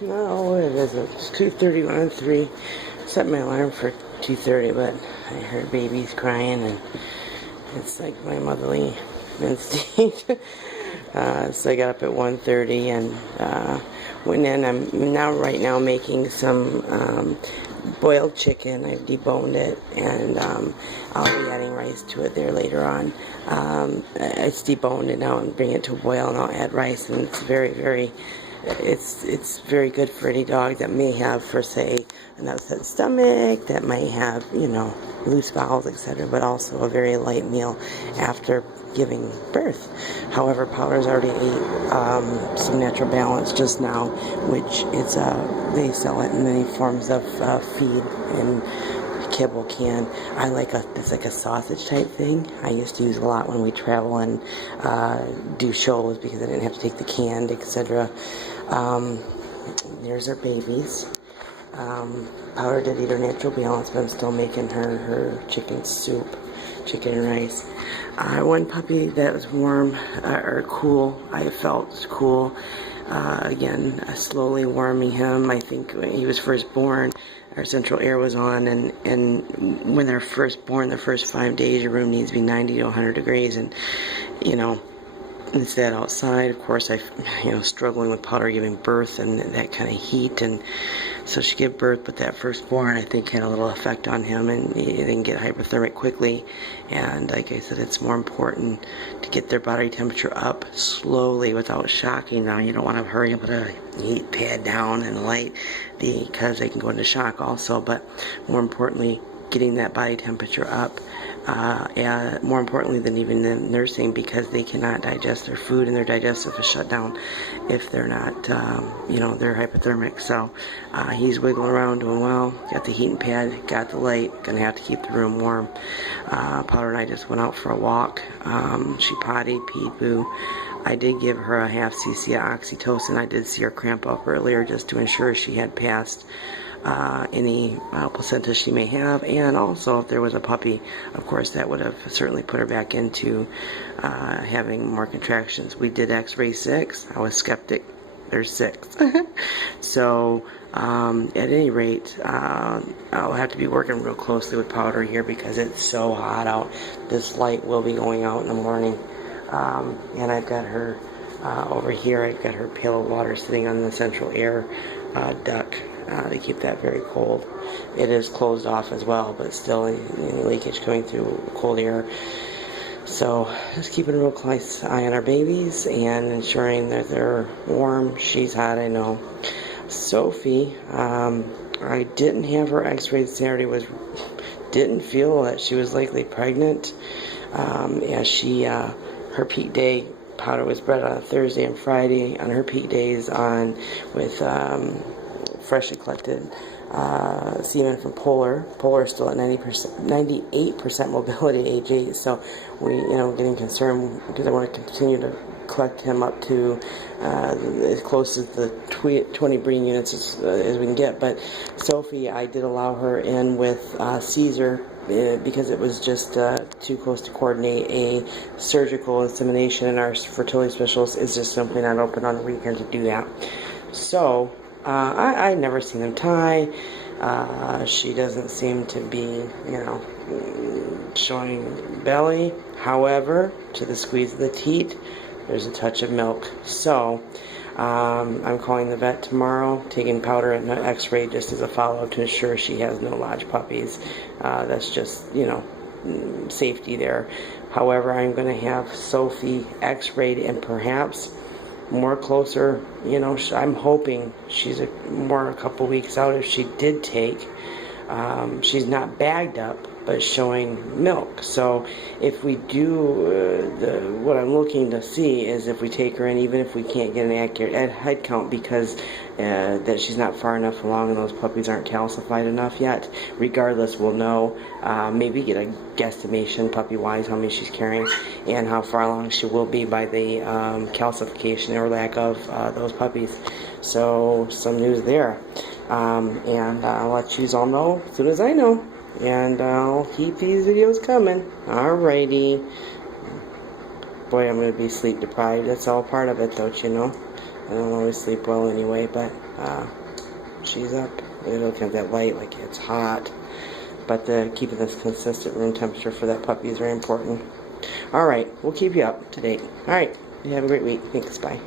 No, what is it? It's 2:31 and 3. Set my alarm for 2:30, but I heard babies crying, and it's like my motherly instinct. So I got up at 1:30 and went in. I'm right now making some boiled chicken. I've deboned it, and I'll be adding rice to it there later on. It's deboned, and now I'm bringing it to a boil, and I'll add rice, and it's it's very good for any dog that may have, for say, an upset stomach, that might have, loose bowels, etc., but also a very light meal after giving birth. However, Powder's already ate some Natural Balance just now, which they sell it in many forms of feed and kibble can. It's like a sausage type thing. I used to use a lot when we travel and do shows because I didn't have to take the canned, etc. There's our babies. Powder did eat her Natural Balance, but I'm still making her chicken soup, chicken and rice. One puppy that was warm or cool, I felt cool. Again, slowly warming him. I think when he was first born, our central air was on, and when they're first born, the first 5 days, your room needs to be 90 to 100 degrees, and it's that outside. Of course, struggling with Powder giving birth and that kind of heat, and so she gave birth, but that firstborn, I think, had a little effect on him, and he didn't get hypothermic quickly. And like I said, it's more important to get their body temperature up slowly without shocking them. You don't want to hurry and put a heat pad down and light because they can go into shock also, but more importantly, getting that body temperature up, more importantly than even the nursing, because they cannot digest their food and their digestive is shut down if they're not, they're hypothermic. So he's wiggling around, doing well. Got the heating pad, got the light. Gonna have to keep the room warm. Powder and I just went out for a walk. She potty, peed, boo. I did give her a half cc of oxytocin. I did see her cramp up earlier just to ensure she had passed any placenta she may have, and also if there was a puppy, of course that would have certainly put her back into having more contractions. We did x-ray 6. I was skeptic. There's 6. So at any rate, I'll have to be working real closely with Powder here because it's so hot out. This light will be going out in the morning, and I've got her over here. I've got her pail of water sitting on the central air duct to keep that very cold. It is closed off as well, but still any leakage coming through cold air. So just keeping a real close eye on our babies and ensuring that they're warm. She's hot, I know. Sophie, I didn't have her x-rayed Saturday. Didn't feel that she was likely pregnant. Her peak day, Powder was bred on a Thursday and Friday. On her peak days with freshly collected semen from Polar. Polar is still at 98% mobility at age 8, so we, getting concerned because I want to continue to collect him up to as close as the 20 breeding units as we can get. But Sophie, I did allow her in with Caesar because it was just too close to coordinate a surgical insemination, and our fertility specialist is just simply not open on the weekend to do that. So I've never seen them tie. She doesn't seem to be, showing belly. However, to the squeeze of the teat, there's a touch of milk. So I'm calling the vet tomorrow, taking Powder and an x-ray just as a follow-up to ensure she has no lodge puppies. That's just, safety there. However, I'm going to have Sophie x-rayed and perhaps more closer, I'm hoping she's a couple weeks out if she did take. She's not bagged up, but showing milk. So if we do, what I'm looking to see is if we take her in, even if we can't get an accurate head count because that she's not far enough along and those puppies aren't calcified enough yet. Regardless, we'll know, maybe get a guesstimation puppy-wise how many she's carrying and how far along she will be by the calcification or lack of those puppies. So some news there. And I'll let you all know as soon as I know. And I'll keep these videos coming. Alrighty. Boy, I'm going to be sleep deprived. That's all part of it, don't you know? I don't always sleep well anyway, but she's up. We're looking at that light like it's hot. But keeping this consistent room temperature for that puppy is very important. All right, we'll keep you up to date. All right, you have a great week. Thanks, bye.